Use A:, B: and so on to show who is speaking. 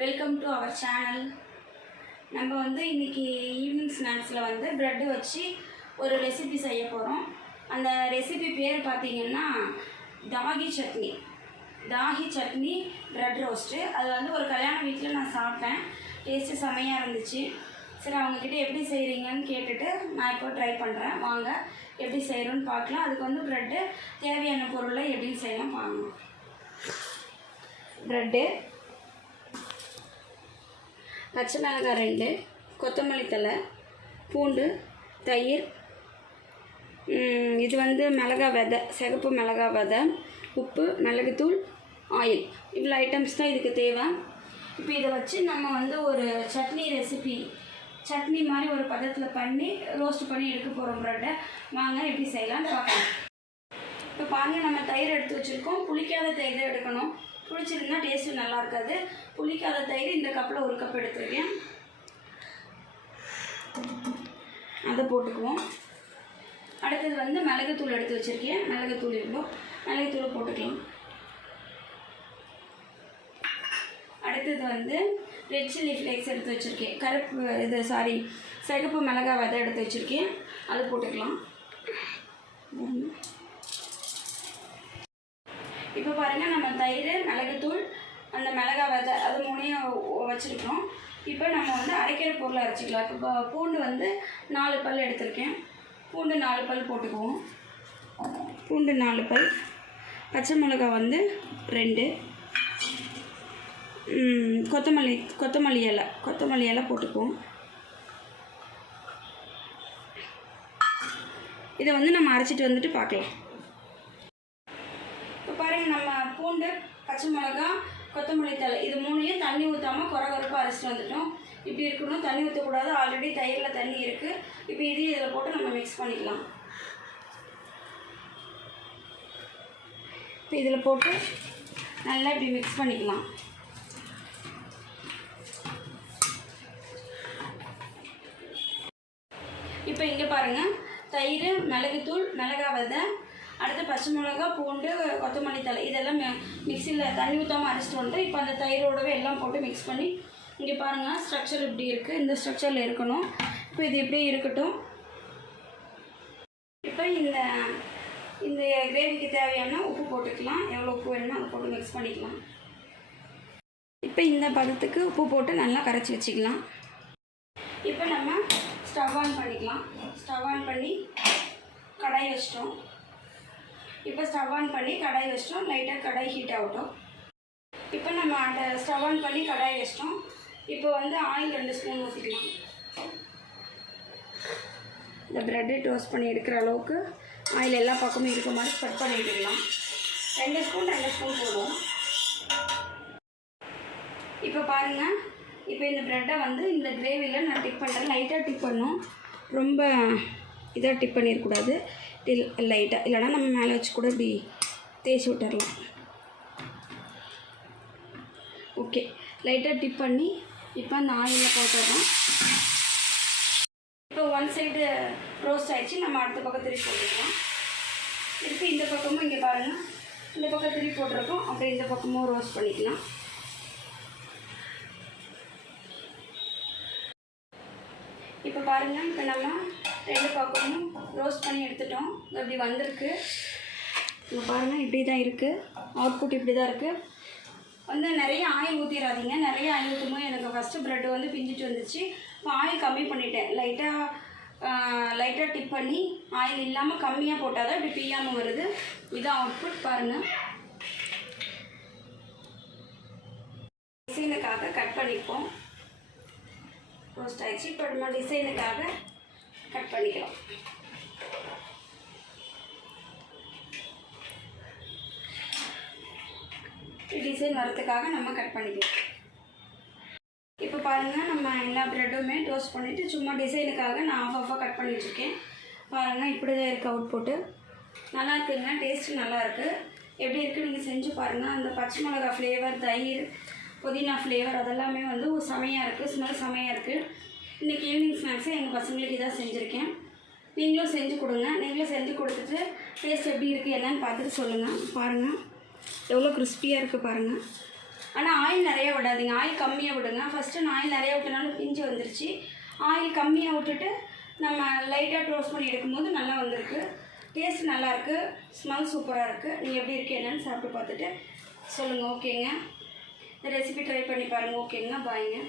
A: Welcome to our channel நம்ம வந்து இன்றைக்கி ஈவினிங் ஸ்நாக்ஸில் வந்து ப்ரெட்டு வச்சு ஒரு ரெசிபி செய்ய போகிறோம் அந்த ரெசிபி பேர் பார்த்தீங்கன்னா தாகி சட்னி. தாகி சட்னி ப்ரெட் ரோஸ்ட்டு அது வந்து ஒரு கல்யாண வீட்டில் நான் சாப்பிட்டேன். டேஸ்ட்டு செமையாக இருந்துச்சு. சரி அவங்கக்கிட்ட எப்படி செய்கிறீங்கன்னு கேட்டுட்டு நான் இப்போ ட்ரை பண்ணுறேன் வாங்க எப்படி செய்கிறோன்னு பார்க்கலாம். அதுக்கு வந்து ப்ரெட்டு தேவையான பொருளை எப்படி செய்யலாம். வாங்க. ப்ரெட்டு பச்சை மிளகாய் ரெண்டு கொத்தமல்லி தழை பூண்டு தயிர். இது வந்து மிளகா விதை சிகப்பு மிளகா விதை உப்பு மிளகுத்தூள் ஆயில். இவ்வளோ ஐட்டம்ஸ் தான் இதுக்கு தேவை. இப்போ இதை வச்சு நம்ம வந்து ஒரு சட்னி ரெசிபி சட்னி மாதிரி ஒரு பதத்தில் பண்ணி ரோஸ்ட் பண்ணி எடுக்க போகிறோம் ப்ரெட்டை வாங்க எப்படி செய்யலாம்னு பார்க்கலாம். இப்போ பாருங்கள் நம்ம தயிர் எடுத்து வச்சுருக்கோம். புளிக்காத தயிர் எடுக்கணும். புளிச்சிருந்தால் டேஸ்ட்டு நல்லா இருக்காது புளிக்காத தயிர் இந்த கப்பில் ஒரு கப் எடுத்துருக்கேன். அதை போட்டுக்குவோம். அடுத்தது வந்து மிளகுத்தூள் எடுத்து வச்சுருக்கேன். மிளகுத்தூள் இருக்கும் மிளகுத்தூள் போட்டுக்கலாம். அடுத்தது வந்து ரெட் சில்லி ஃப்ளேக்ஸ் எடுத்து வச்சுருக்கேன். கருப்பு இது சாரி சிகப்பு மிளகாய் விதை எடுத்து வச்சுருக்கேன். அது போட்டுக்கலாம். இப்போ பாருங்கள் நம்ம தயிர் மிளகுத்தூள் அந்த மிளகாய் விதை அது மூணையும் வச்சுருக்கோம் இப்போ நம்ம வந்து அரைக்கிற பொருளை அரைச்சிக்கலாம். இப்போ பூண்டு வந்து நாலு பல் எடுத்திருக்கேன். பூண்டு நாலு பல் போட்டுக்குவோம். பூண்டு நாலு பல். பச்சை மிளகாய் வந்து ரெண்டு. கொத்தமல்லி கொத்தமல்லி இலை. கொத்தமல்லி இலை போட்டுக்குவோம். இதை வந்து நம்ம அரைச்சிட்டு வந்துட்டு பார்க்கலாம். இப்போ பாருங்கள் நம்ம பூண்டு பச்சை மிளகா கொத்தமல்லி தழை. இது மூணையும் தண்ணி ஊற்றாமல் குறை குறைப்பாக அரைச்சிட்டு வந்துட்டோம். இப்படி இருக்கணும். தண்ணி ஊற்றக்கூடாது ஆல்ரெடி தயிரில் தண்ணி இருக்குது இப்போ இதையும் இதில் போட்டு நம்ம மிக்ஸ் பண்ணிக்கலாம். இப்போ இதில் போட்டு நல்லா இப்படி மிக்ஸ் பண்ணிக்கலாம். இப்போ இங்கே பாருங்கள் தயிர் மிளகுத்தூள் மிளகா விதை அடுத்து பச்சை மிளகா பூண்டு கொத்தமல்லி தழை. இதெல்லாம் மிக்சியில் தண்ணி ஊற்றாமல் அரைச்சிட்டு வந்துட்டு இப்போ அந்த தயிரோடவே எல்லாம் போட்டு மிக்ஸ் பண்ணி இங்கே பாருங்கள் ஸ்ட்ரக்சர் இப்படி இருக்குது இந்த ஸ்ட்ரக்சரில் இருக்கணும். இப்போ இது இப்படியே இருக்கட்டும். இப்போ இந்த இந்த கிரேவிக்கு தேவையான உப்பு போட்டுக்கலாம். எவ்வளோ உப்பு வேணுமோ அதை போட்டு மிக்ஸ் பண்ணிக்கலாம். இப்போ இந்த பதத்துக்கு உப்பு போட்டு நல்லா கரைச்சி வச்சுக்கலாம். இப்போ நம்ம ஸ்டவ் ஆன் பண்ணிக்கலாம். ஸ்டவ் ஆன் பண்ணி கடாய் வச்சிட்டோம். இப்போ ஸ்டவ் ஆன் பண்ணி கடாய் வச்சிட்டோம். லைட்டாக கடாய் ஹீட் ஆகட்டும் இப்போ நம்ம அந்த ஸ்டவ் ஆன் பண்ணி கடாய் வச்சிட்டோம். இப்போ வந்து ஆயில் ரெண்டு ஸ்பூன் ஊற்றிக்கலாம் இந்த ப்ரெட்டு டோஸ்ட் பண்ணி எடுக்கிற அளவுக்கு ஆயில் எல்லா பக்கமும் இருக்க மாதிரி ஸ்ப்ரெட் பண்ணி ரெண்டு ஸ்பூன் ரெண்டு ஸ்பூன் போடுவோம். இப்போ பாருங்கள் இப்போ இந்த ப்ரெட்டை வந்து இந்த கிரேவியில் நான் டிப் பண்ணுறேன் லைட்டாக டிப் பண்ணும். ரொம்ப இதாக டிப் பண்ணிடக்கூடாது. லைட்டாக இல்லைனா நம்ம மேலே வச்சு கூட இப்படி தேய்ச்சி விட்டுறலாம் ஓகே லைட்டாக டிப் பண்ணி இப்போ அந்த ஆயிலில் போட்டுடுறோம் இப்போ ஒன் சைடு ரோஸ்ட் ஆகிடுச்சு நம்ம அடுத்த பக்கம் திருப்பி போட்டுக்கலாம். திருப்பி இந்த பக்கமும் இங்கே பாருங்கள் இந்த பக்கம் திருப்பி போட்டிருக்கோம். அப்புறம் இந்த பக்கமும் ரோஸ்ட் பண்ணிக்கலாம். இப்போ பாருங்கள் இப்போ நம்ம ரெண்டு பக்கமும் ரோஸ்ட் பண்ணி எடுத்துட்டோம். இப்படி வந்திருக்கு. இப்போ பாருங்கள் இப்படி தான் இருக்குது அவுட்புட் இப்படி தான் இருக்குது வந்து நிறைய ஆயில் ஊற்றிடாதீங்க நிறைய ஆயில் ஊற்றும்போது எனக்கு ஃபஸ்ட்டு ப்ரெட்டு வந்து பிஞ்சிட்டு வந்துச்சு. இப்போ ஆயில் கம்மி பண்ணிட்டேன். லைட்டாக லைட்டாக டிப் பண்ணி ஆயில் இல்லாமல் கம்மியாக போட்டால் தான் இப்படி பிய்யாமல் வருது. இதான் அவுட்புட் பாருங்கள் டிசைனுக்காக கட் பண்ணிப்போம். ரோஸ்ட் ஆயிடுச்சு. இப்போ நம்ம டிசைனுக்காக கட் பண்ணிக்கலாம். டிசைன் வரத்துக்காக நம்ம கட் பண்ணிக்கலாம். இப்போ பாருங்கள் நம்ம எல்லா ப்ரெட்டுமே டோஸ்ட் பண்ணிவிட்டு சும்மா டிசைனுக்காக நான் ஆஃப் ஆஃபாக கட் பண்ணி வச்சுருக்கேன். பாருங்கள் இப்படி தான் இருக்குது அவுட் போட்டு நல்லா இருக்குங்க டேஸ்ட்டு நல்லாயிருக்கு எப்படி இருக்குது நீங்கள் செஞ்சு பாருங்கள் அந்த பச்சை மிளகா ஃப்ளேவர் தயிர் புதினா ஃப்ளேவர் அதெல்லாமே வந்து ஒரு செமையாக இருக்குது ஸ்மெல் செமையாக இருக்குது இன்றைக்கி ஈவினிங் ஸ்நாக்ஸை எங்கள் பசங்களுக்கு இதாக செஞ்சுருக்கேன். நீங்களும் செஞ்சு கொடுங்க. நீங்களும் செஞ்சு கொடுத்துட்டு டேஸ்ட் எப்படி இருக்குது என்னன்னு பார்த்துட்டு சொல்லுங்கள் பாருங்கள் எவ்வளோ கிறிஸ்பியாக இருக்குது பாருங்கள் ஆனால் ஆயில் நிறையா விடாதீங்க. ஆயில் கம்மியாக விடுங்க. ஃபஸ்ட்டு நான் ஆயில் நிறையா விட்டனாலும் பிஞ்சு வந்துருச்சு. ஆயில் கம்மியாக விட்டுட்டு நம்ம லைட்டாக டோஸ்ட் பண்ணி எடுக்கும்போது நல்லா வந்திருக்கு. டேஸ்ட் நல்லாயிருக்கு ஸ்மெல் சூப்பராக இருக்குது நீங்கள் எப்படி இருக்கு என்னன்னு சாப்பிட்டு பார்த்துட்டு சொல்லுங்கள் ஓகேங்க இந்த ரெசிபி ட்ரை பண்ணி பாருங்கள் ஓகேங்க பாய்ங்க